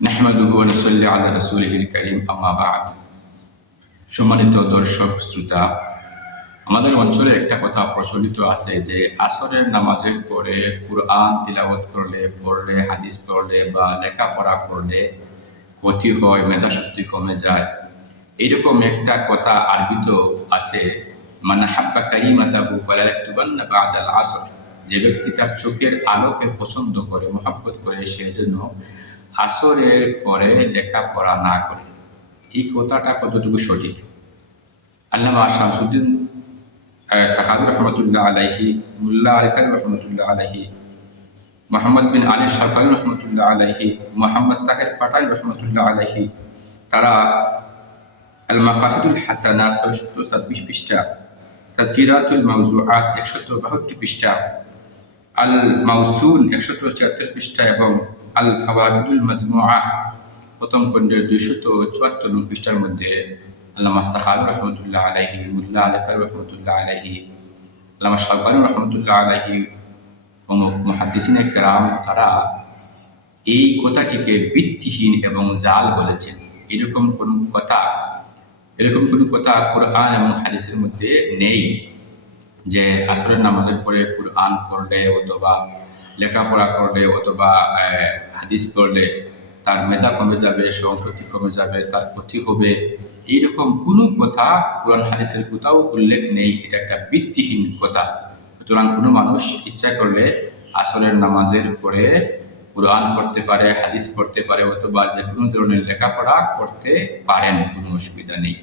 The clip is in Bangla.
নাহমাদুহু ওয়া নুসাল্লি আলা রাসূলিহিল কারীম আম্মা বা'দ। সম্মানিত দর্শক শ্রোতা, আমাদের অঞ্চলে একটা কথা প্রচলিত আছে যে আসরের নামাজের পরে কুরআন তিলাওয়াত পড়লে হাদিস পড়লে বা লেখাপড়া করলে ক্ষতি হয়, মেধাশক্তি কমে যায়। এইরকম একটা কথা আরবিতেও আছে, মান হাব্বা কারিমাতাহু ফালা ইয়াকতুবান্না বা'দাল আসর। যে ব্যক্তি তার চোখের আলোকে পছন্দ করে, মহব্বত করে, সে যেন আসরের পরে লেখাপড়া না করে। এই কথাটা কতটুকু সঠিক? আল্লামা শামসুদ্দিন সাহাবী রহমতুল্লাহ আলাইহি, মুল্লা আলকারি রহমতুল্লাহ আলাইহি, মোহাম্মদ বিন আলী সরকারি রহমতুল্লাহ আলাইহি, মোহাম্মদ তাহের পাটাই রহমতুল্লাহ আলাইহি, তারা আল মাকাসিদুল হাসানা 626 পৃষ্ঠা, তাজকিরাতুল মাওজুআত 162 পৃষ্ঠা, আল মাউসুল 174 পৃষ্ঠা এবং আল ফাওয়াইদুল মাজমুআ প্রথম খণ্ডের 274 পৃষ্ঠার মধ্যে আল্লামা সাহাবী রহমতুল্লাহ আলাইহি, মুল্লা আলকারি রহমতুল্লাহ আলাইহি, আল্লামা সরকারি রহমতুল্লাহ আলাইহি ও মুহাদ্দিসিনে কেরাম তারা এই কথাটিকে ভিত্তিহীন এবং জাল বলেছেন। এরকম কোনো কথা কুরআন এবং হাদিসের মধ্যে নেই যে আসরের নামাজের পরে কুরআন পড়লে অথবা লেখাপড়া করলে অথবা হাদিস পড়লে তার মেধা কমে যাবে, স্মরণশক্তি কমে যাবে, তার ক্ষতি হবে। এইরকম কোনো কথা কুরআন হাদিসের কোথাও উল্লেখ নেই। এটা একটা ভিত্তিহীন কথা। সুতরাং কোনো মানুষ ইচ্ছা করলে আসরের নামাজের পরে কুরআন পড়তে পারে, হাদিস পড়তে পারে অথবা যে কোনো ধরনের লেখাপড়া করতে পারেন, কোনো অসুবিধা নেই।